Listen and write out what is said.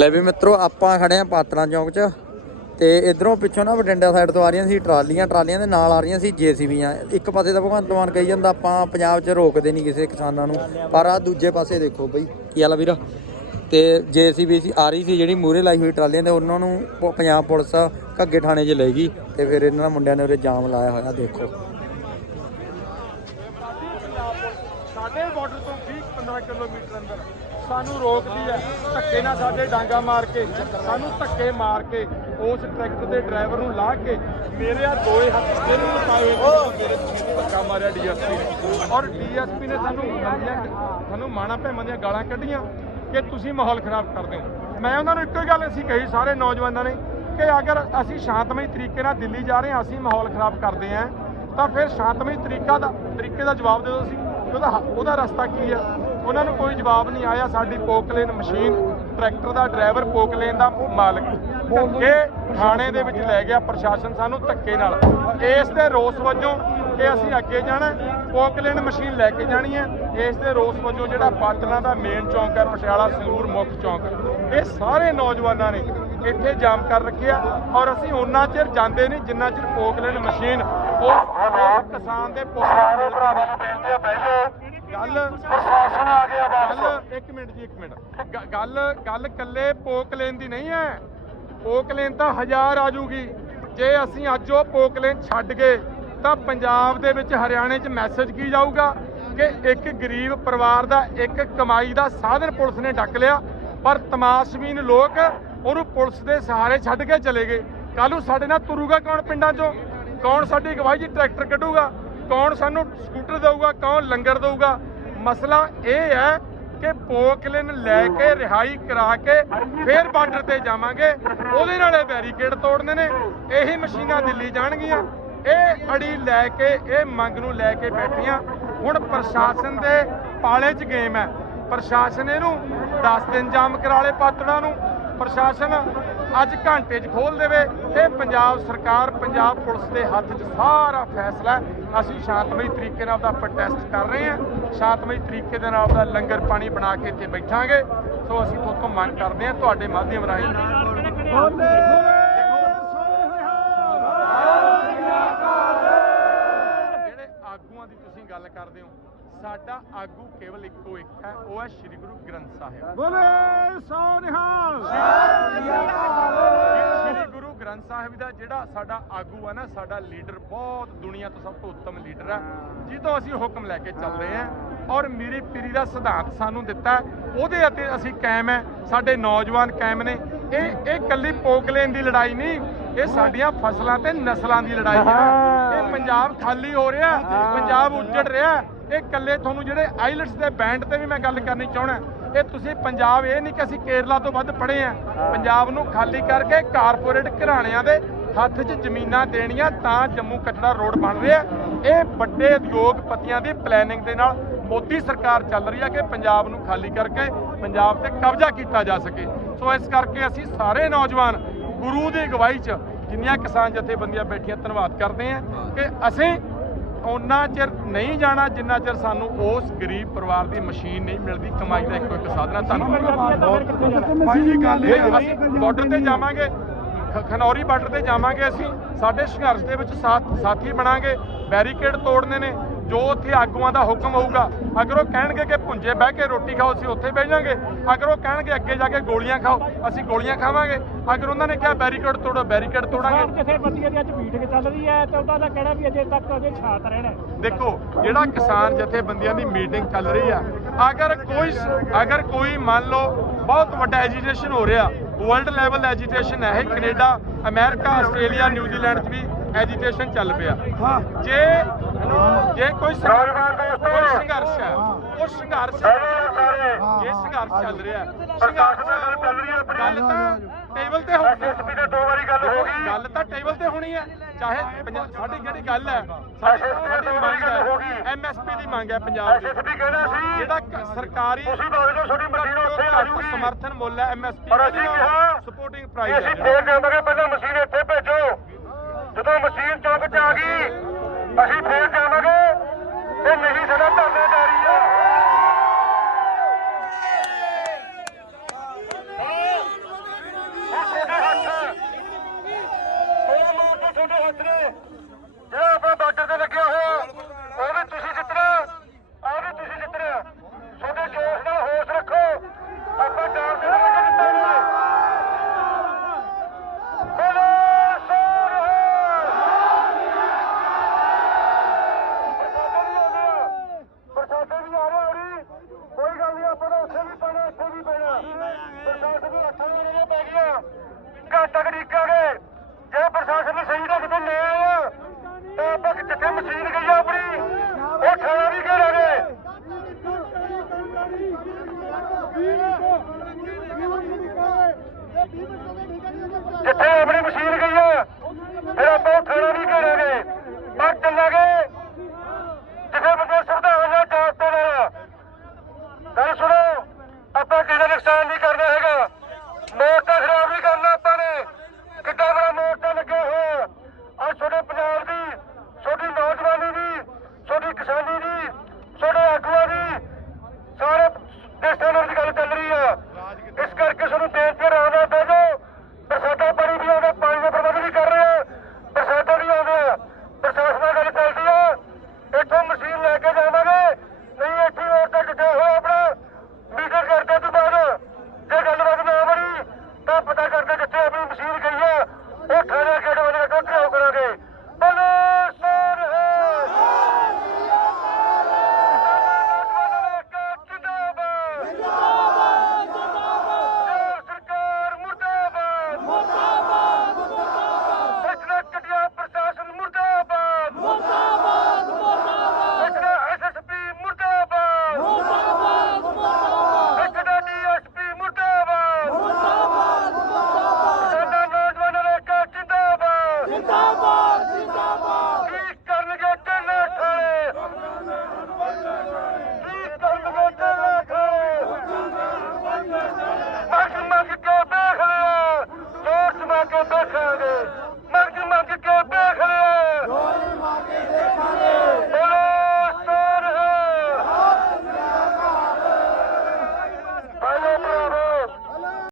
ਲੈ ਵੀ ਮਿੱਤਰੋ, ਆਪਾਂ ਖੜੇ ਆ ਪਾਤਲਾ ਚੌਂਕ 'ਚ ਤੇ ਇਧਰੋਂ ਪਿੱਛੋਂ ਨਾ ਬਟਿੰਡਾ ਸਾਈਡ ਤੋਂ ਆ ਰਹੀਆਂ ਸੀ ਟਰਾਲੀਆਂ ਟਰਾਲੀਆਂ ਦੇ ਨਾਲ ਆ ਰਹੀਆਂ ਸੀ ਜੀਸੀਬੀਆਂ ਇੱਕ ਪਾਸੇ ਤਾਂ ਭਗਵੰਤ ਮਾਨ ਕਹੀ ਜਾਂਦਾ, ਆਪਾਂ ਪੰਜਾਬ 'ਚ ਰੋਕਦੇ ਨਹੀਂ ਕਿਸੇ ਕਿਸਾਨਾਂ ਨੂੰ, ਪਰ ਆ ਦੂਜੇ ਪਾਸੇ ਦੇਖੋ ਬਈ, ਕੀ ਹਾਲ ਆ ਵੀਰ? ਤੇ ਜੀਸੀਬੀ ਸੀ, ਆ ਰਹੀ ਸੀ ਜਿਹੜੀ ਮੂਰੇ ਲਾਈ ਹੋਈ ਟਰਾਲੀਆਂ ਤੇ ਉਹਨਾਂ ਨੂੰ ਪ- ਪੰਜਾਬ ਪੁਲਿਸ ਘੱਗੇ ਥਾਣੇ 'ਚ ਲੈ ਗਈ ਤੇ ਫਿਰ ਇਹਨਾਂ ਮੁੰਡਿਆਂ ਨੇ ਉਰੇ ਜਾਮ ਲਾਇਆ ਹੋਇਆ, ਦੇਖੋ ਸਾਡੇ ਬਾਰਡਰ ਤੋਂ 20 15 ਕਿਲੋਮੀਟਰ ਅੰਦਰ ਸਾਨੂੰ ਰੋਕਦੀ ਹੈ। ਧੱਕੇ ਨਾਲ ਸਾਡੇ ਡਾਂਗਾ ਮਾਰ ਕੇ, ਸਾਨੂੰ ਧੱਕੇ ਮਾਰ ਕੇ, ਉਸ ਟਰੈਕਟਰ ਦੇ ਡਰਾਈਵਰ ਨੂੰ ਲਾ ਕੇ ਮੇਰੇ ਆ ਦੋਏ ਹੱਥ ਸਿਰ ਨੂੰ ਪਾਏ ਹੋਏ ਮੇਰੇ ਧੱਕਾ ਮਾਰਿਆ ਡੀਐਸਪੀ ਨੇ। ਔਰ ਡੀਐਸਪੀ ਨੇ ਸਾਨੂੰ ਮੰਦੀਆਂ ਸਾਨੂੰ ਮਾਣਾ ਭੈਮਾਂ ਦੀਆਂ ਗਾਲਾਂ ਕੱਢੀਆਂ ਕਿ ਤੁਸੀਂ ਮਾਹੌਲ ਖਰਾਬ ਕਰਦੇ ਹੋ। ਮੈਂ ਉਹਨਾਂ ਨੂੰ ਇੱਕੋ ਹੀ ਗੱਲ ਅਸੀਂ ਕਹੀ ਸਾਰੇ ਨੌਜਵਾਨਾਂ ਨੇ ਕਿ ਅਗਰ ਅਸੀਂ ਸ਼ਾਂਤਮਈ ਤਰੀਕੇ ਨਾਲ ਦਿੱਲੀ ਜਾ ਰਹੇ ਹਾਂ, ਅਸੀਂ ਮਾਹੌਲ ਖਰਾਬ ਕਰਦੇ ਹਾਂ, ਤਾਂ ਫਿਰ ਸ਼ਾਂਤਮਈ ਤਰੀਕਾ ਦਾ, ਤਰੀਕੇ ਦਾ ਜਵਾਬ ਦੇ ਦਿਓ ਸੀ ਕਿ ਉਹਦਾ ਉਹਦਾ ਰਸਤਾ ਕੀ ਆ ਉਹਨਾਂ ਨੂੰ ਕੋਈ ਜਵਾਬ ਨਹੀਂ ਆਇਆ। ਸਾਡੀ ਪੋਕਲੇਨ ਮਸ਼ੀਨ, ਟਰੈਕਟਰ ਦਾ ਡਰਾਈਵਰ ਪੋਕਲੇਨ ਦਾ ਮਾਲਕ। ਇਹ ਥਾਣੇ ਦੇ ਵਿੱਚ ਲੈ ਗਿਆ ਪ੍ਰਸ਼ਾਸਨ ਸਾਨੂੰ ਧੱਕੇ ਨਾਲ। ਇਸ ਦੇ ਰੋਸ ਵਜੋਂ ਕਿ ਅਸੀਂ ਅੱਗੇ ਜਾਣਾ ਪੋਕਲੇਨ ਮਸ਼ੀਨ ਲੈ ਕੇ ਜਾਣੀ ਹੈ। ਇਸ ਦੇ ਰੋਸ ਵਜੋਂ ਜਿਹੜਾ ਪਾਟਲਾਂ ਦਾ ਮੇਨ ਚੌਂਕ ਹੈ, ਪਟਿਆਲਾ ਸੰਗੂਰ ਮੁੱਖ ਚੌਂਕ। ਇਹ ਸਾਰੇ ਨੌਜਵਾਨਾਂ ਨੇ ਇੱਥੇ ਜਾਮ ਕਰ ਰੱਖਿਆ ਔਰ ਅਸੀਂ ਉਹਨਾਂ ਚਿਰ ਜਾਂਦੇ ਨਹੀਂ ਜਿੰਨਾ ਚਿਰ ਪੋਕਲੇਨ ਮਸ਼ੀਨ ਉਹ ਕਿਸਾਨ ਦੇ ਪੁੱਤ ਨੂੰ ਗੱਲ ਪ੍ਰਸ਼ਾਸਨ ਆ ਗਿਆ ਗੱਲ ਇੱਕ ਮਿੰਟ ਜੀ ਇੱਕ ਮਿੰਟ। ਗੱਲ ਗੱਲ ਕੱਲੇ ਪੋਕਲੇਨ ਦੀ ਨਹੀਂ ਹੈ। ਪੋਕਲੇਨ ਤਾਂ ਹਜ਼ਾਰ ਆ ਜੂਗੀ। ਜੇ ਅਸੀਂ ਅੱਜ ਉਹ ਪੋਕਲੇਨ ਛੱਡ ਗਏ ਤਾਂ ਪੰਜਾਬ ਦੇ ਵਿੱਚ ਹਰਿਆਣੇ 'ਚ ਮੈਸੇਜ ਕੀ ਜਾਊਗਾ? ਕਿ ਇੱਕ ਗਰੀਬ ਪਰਿਵਾਰ ਦਾ ਇੱਕ ਕਮਾਈ ਦਾ ਸਾਧਨ ਪੁਲਿਸ ਨੇ ਡੱਕ ਲਿਆ ਪਰ ਤਮਾਸ਼ਬੀਨ ਲੋਕ ਉਹਨੂੰ ਪੁਲਿਸ ਦੇ ਸਹਾਰੇ ਛੱਡ ਕੇ ਚਲੇ ਗਏ। ਕੱਲ ਨੂੰ ਸਾਡੇ ਨਾਲ ਤੁਰੂਗਾ ਕੌਣ ਪਿੰਡਾਂ 'ਚੋਂ? ਕੌਣ ਸਾਡੀ ਗਵਾਹੀ 'ਚ ਟਰੈਕਟਰ ਕੱਢੂਗਾ? ਕੌਣ ਸਾਨੂੰ ਸਕੂਟਰ ਦਊਗਾ, ਕੌਣ ਲੰਗਰ ਦਊਗਾ? ਮਸਲਾ ਇਹ ਹੈ ਕਿ ਪੋਕਲਿਨ ਲੈ ਕੇ, ਰਿਹਾਈ ਕਰਾ ਕੇ ਫਿਰ ਬਾਰਡਰ ਤੇ ਜਾਵਾਂਗੇ। ਉਹਦੇ ਨਾਲ ਇਹ ਬੈਰੀਕੇਡ ਤੋੜਨੇ ਨੇ। ਇਹੀ ਮਸ਼ੀਨਾਂ ਦਿੱਲੀ ਜਾਣਗੀਆਂ। ਇਹ ਅੜੀ ਲੈ ਕੇ, ਇਹ ਮੰਗ ਨੂੰ ਲੈ ਕੇ ਬੈਠੀਆਂ। ਹੁਣ ਪ੍ਰਸ਼ਾਸਨ ਦੇ ਪਾਲੇ 'ਚ ਗੇਮ ਹੈ। ਪ੍ਰਸ਼ਾਸਨ ਇਹਨੂੰ 10 ਦਿਨ ਜਾਮ ਕਰਾ ਲੇ ਪਾਤੜਾਂ ਨੂੰ। ਪ੍ਰਸ਼ਾਸਨ ਅੱਜ ਘੰਟੇ 'ਚ ਖੋਲ ਦੇਵੇ ਇਹ ਪੰਜਾਬ ਸਰਕਾਰ, ਪੰਜਾਬ ਪੁਲਿਸ ਦੇ ਹੱਥ 'ਚ ਸਾਰਾ ਫੈਸਲਾ ਅਸੀਂ ਸ਼ਾਂਤਮਈ ਤਰੀਕੇ ਨਾਲ ਆਪਦਾ ਪ੍ਰੋਟੈਸਟ ਕਰ ਰਹੇ ਹਾਂ। ਸ਼ਾਂਤਮਈ ਤਰੀਕੇ ਦੇ ਨਾਲ ਆਪਦਾ ਲੰਗਰ ਪਾਣੀ ਬਣਾ ਕੇ ਇੱਥੇ ਬੈਠਾਂਗੇ। ਸੋ ਅਸੀਂ ਤੁਹਾਡੇ ਤੋਂ ਮੰਗ ਕਰਦੇ ਹਾਂ, ਤੁਹਾਡੇ ਮਾਧਿਅਮ ਰਾਹੀਂ। ਜਿਹੜੇ ਆਗੂਆਂ ਦੀ ਤੁਸੀਂ ਗੱਲ ਕਰਦੇ ਹੋ ਸਾਡਾ ਆਗੂ ਕੇਵਲ ਇੱਕੋ ਇੱਕ ਹੈ ਉਹ ਹੈ ਸ੍ਰੀ ਗੁਰੂ ਗ੍ਰੰਥ ਸਾਹਿਬ। ਬੋਲੇ ਸੋ ਨਿਹਾਲ ਸ੍ਰੀ ਗੁਰੂ ਗ੍ਰੰਥ ਸਾਹਿਬ ਦਾ ਜਿਹੜਾ ਸਾਡਾ ਆਗੂ ਹੈ ਨਾ ਸਾਡਾ ਲੀਡਰ ਬਹੁਤ ਦੁਨੀਆ ਤੋਂ ਸਭ ਤੋਂ ਉੱਤਮ ਲੀਡਰ ਹੈ। ਜਿਹਤੋਂ ਅਸੀਂ ਹੁਕਮ ਲੈ ਕੇ ਚੱਲ ਰਹੇ ਹਾਂ ਔਰ ਮੇਰੀ ਪੀਰੀ ਦਾ ਸਿਧਾਂਤ ਸਾਨੂੰ ਦਿੱਤਾ ਉਹਦੇ ਅਤੇ ਅਸੀਂ ਕਾਇਮ ਹੈ ਸਾਡੇ ਨੌਜਵਾਨ ਕਾਇਮ ਨੇ। ਇਹ ਇਹ ਕੱਲੀ ਪੋਕਲੇਨ ਦੀ ਲੜਾਈ ਨਹੀਂ ਇਹ ਸਾਡੀਆਂ ਫਸਲਾਂ ਤੇ ਨਸਲਾਂ ਦੀ ਲੜਾਈ ਹੈ। ਇਹ ਪੰਜਾਬ ਖਾਲੀ ਹੋ ਰਿਹਾ ਪੰਜਾਬ ਉੱਜੜ ਰਿਹਾ। ਇਹ ਕੱਲੇ ਤੁਹਾਨੂੰ ਜਿਹੜੇ ਆਈਲਟਸ ਦੇ ਬੈਂਡ ਤੇ ਵੀ ਮੈਂ ਗੱਲ ਕਰਨੀ ਚਾਹਣਾ ਇਹ ਤੁਸੀਂ ਪੰਜਾਬ ਇਹ ਨਹੀਂ ਕਿ ਅਸੀਂ ਕੇਰਲਾ ਤੋਂ ਵੱਧ ਪੜ੍ਹੇ ਆ। ਪੰਜਾਬ ਨੂੰ ਖਾਲੀ ਕਰਕੇ ਕਾਰਪੋਰੇਟ ਘਰਾਣਿਆਂ ਦੇ ਹੱਥ 'ਚ ਜ਼ਮੀਨਾਂ ਦੇਣੀਆਂ ਤਾਂ ਜੰਮੂ ਕਟੜਾ ਰੋਡ ਬਣ ਰਿਹਾ। ਇਹ ਵੱਡੇ ਉਦਯੋਗਪਤੀਆਂ ਦੀ ਪਲੈਨਿੰਗ ਦੇ ਨਾਲ ਮੋਦੀ ਸਰਕਾਰ ਚੱਲ ਰਹੀ ਹੈ ਕਿ ਪੰਜਾਬ ਨੂੰ ਖਾਲੀ ਕਰਕੇ ਪੰਜਾਬ ਤੇ ਕਬਜ਼ਾ ਕੀਤਾ ਜਾ ਸਕੇ। ਸੋ ਇਸ ਕਰਕੇ ਅਸੀਂ ਸਾਰੇ ਨੌਜਵਾਨ ਗੁਰੂ ਦੀ ਅਗਵਾਈ 'ਚ ਜਿੰਨੀਆਂ ਕਿਸਾਨ ਜਥੇਬੰਦੀਆਂ ਬੈਠੀਆਂ ਧੰਨਵਾਦ ਕਰਦੇ ਹਾਂ ਕਿ ਅਸੀਂ ਉਹਨਾਂ ਚਿਰ ਨਹੀਂ ਜਾਣਾ ਜਿੰਨਾ ਚਿਰ ਸਾਨੂੰ ਉਸ ਗਰੀਬ ਪਰਿਵਾਰ ਦੀ ਮਸ਼ੀਨ ਨਹੀਂ ਮਿਲਦੀ ਕਮਾਈ ਦਾ ਇੱਕੋ ਇੱਕ ਸਾਧਨ ਧੰਨਵਾਦ। ਭਾਈ ਜੀ ਗੱਲ ਇਹ ਅਸੀਂ ਬਾਰਡਰ ਤੇ ਜਾਵਾਂਗੇ। ਖਨੌਰੀ ਬਾਰਡਰ ਤੇ ਜਾਵਾਂਗੇ ਅਸੀਂ। ਸਾਡੇ ਸੰਘਰਸ਼ ਦੇ ਵਿੱਚ ਸਾਥ ਸਾਥੀ ਬਣਾਂਗੇ। ਬੈਰੀਕੇਡ ਤੋੜਨੇ ਨੇ। ਜੋ ਉੱਥੇ ਆਗੂਆਂ ਦਾ ਹੁਕਮ ਹੋਊਗਾ ਅਗਰ ਉਹ ਕਹਿਣਗੇ ਕਿ ਭੁੰਜੇ ਬਹਿ ਕੇ ਰੋਟੀ ਖਾਓ ਅਸੀਂ ਉੱਥੇ ਬਹਿ ਜਾਾਂਗੇ ਅਗਰ ਉਹ ਕਹਿਣਗੇ ਅੱਗੇ ਜਾ ਕੇ ਗੋਲੀਆਂ ਖਾਓ ਅਸੀਂ ਗੋਲੀਆਂ ਖਾਵਾਂਗੇ। ਅਗਰ ਉਹਨਾਂ ਨੇ ਕਿਹਾ ਬੈਰੀਕੇਡ ਤੋੜੋ ਬੈਰੀਕੇਡ ਤੋੜਾਂਗੇ। ਕਿਸੇ ਬੰਦੀਆਂ ਦੀ ਅੱਜ ਮੀਟਿੰਗ ਚੱਲ ਰਹੀ ਹੈ ਤੇ ਉਹਦਾ ਤਾਂ ਕਹਿਣਾ ਵੀ ਅਜੇ ਤੱਕ ਅਜੇ ਛਾਤ ਰਹਿਣਾ ਹੈ। ਦੇਖੋ ਜਿਹੜਾ ਕਿਸਾਨ ਜਥੇਬੰਦੀਆਂ ਦੀ ਮੀਟਿੰਗ ਚੱਲ ਰਹੀ ਆ ਅਗਰ ਕੋਈ ਅਗਰ ਕੋਈ ਮੰਨ ਲਓ ਬਹੁਤ ਵੱਡਾ ਐਜੀਟੇਸ਼ਨ ਹੋ ਰਿਹਾ ਵਰਲਡ ਲੈਵਲ ਐਜੀਟੇਸ਼ਨ ਹੈ ਇਹ ਕੈਨੇਡਾ ਅਮਰੀਕਾ ਆਸਟ੍ਰੇਲੀਆ ਨਿਊਜ਼ੀਲੈਂਡ 'ਚ ਵੀ ਐਜੀਟੇਸ਼ਨ ਚੱਲ ਪਿਆ। ਜੇ ਜੇ ਕੋਈ ਸੰਘਰਸ਼ ਕੋਈ ਸੰਘਰਸ਼ ਹੈ ਉਹ ਸੰਘਰਸ਼ ਸੰਘਰਸ਼ ਚੱਲ ਰਿਹਾ ਸੰਘਰਸ਼ ਗੱਲ ਤਾਂ ਟੇਬਲ ਤੇ ਹੋਣੀ ਹੈ। ਦੋ ਵਾਰੀ ਗੱਲ ਹੋ ਗਈ। ਗੱਲ ਤਾਂ ਟੇਬਲ ਤੇ ਹੋਣੀ ਹੈ। ਚਾਹੇ ਪੰਜਾ- ਸਾਡੀ ਜਿਹੜੀ ਗੱਲ ਹੈ ਸਾਡੀ ਸਾਡੀ ਮੰਗ ਹੈ। ਐਮਐਸਪੀ ਦੀ ਮੰਗ ਹੈ ਪੰਜਾਬ ਦੀ। ਐਸਐਸਪੀ ਕਹਿੰਦਾ ਸੀ। ਜਿਹੜਾ ਕ- ਸਰਕਾਰੀ ਤੁਸੀਂ ਬਦਲ ਦਿਓ ਤੁਹਾਡੀ ਮਸ਼ੀਨ ਉੱਥੇ ਆ ਘੱਟ ਜਾਊਗੀ ਸਮਰਥਨ ਮੁੱਲ ਹੈ ਐਮਐਸਪੀ ਪਰ ਅਸੀਂ ਕਿਹਾ ਸਪੋਰਟਿੰਗ ਵੀ ਪ੍ਰਾਈਸ ਅਸੀਂ ਹੈ। ਫੇਰ ਜਾਵਾਂਗੇ ਪਹਿਲਾਂ ਮਸ਼ੀਨ ਇੱਥੇ ਭੇਜੋ। ਜਦੋਂ ਮਸ਼ੀਨ ਚੌਂਕ 'ਚ ਆ ਗਈ ਅਸੀਂ ਫੇਰ ਜਾਵਾਂਗੇ ਤੇ ਨਹੀਂ ਸਾਡਾ ਧਰਨਾ ਜਿੱਥੇ ਆਪਣੀ ਮਸ਼ੀਨ ਗਈ ਹੈ ਫਿਰ ਆਪਾਂ ਉਹ ਥਾਣਾ Tamo!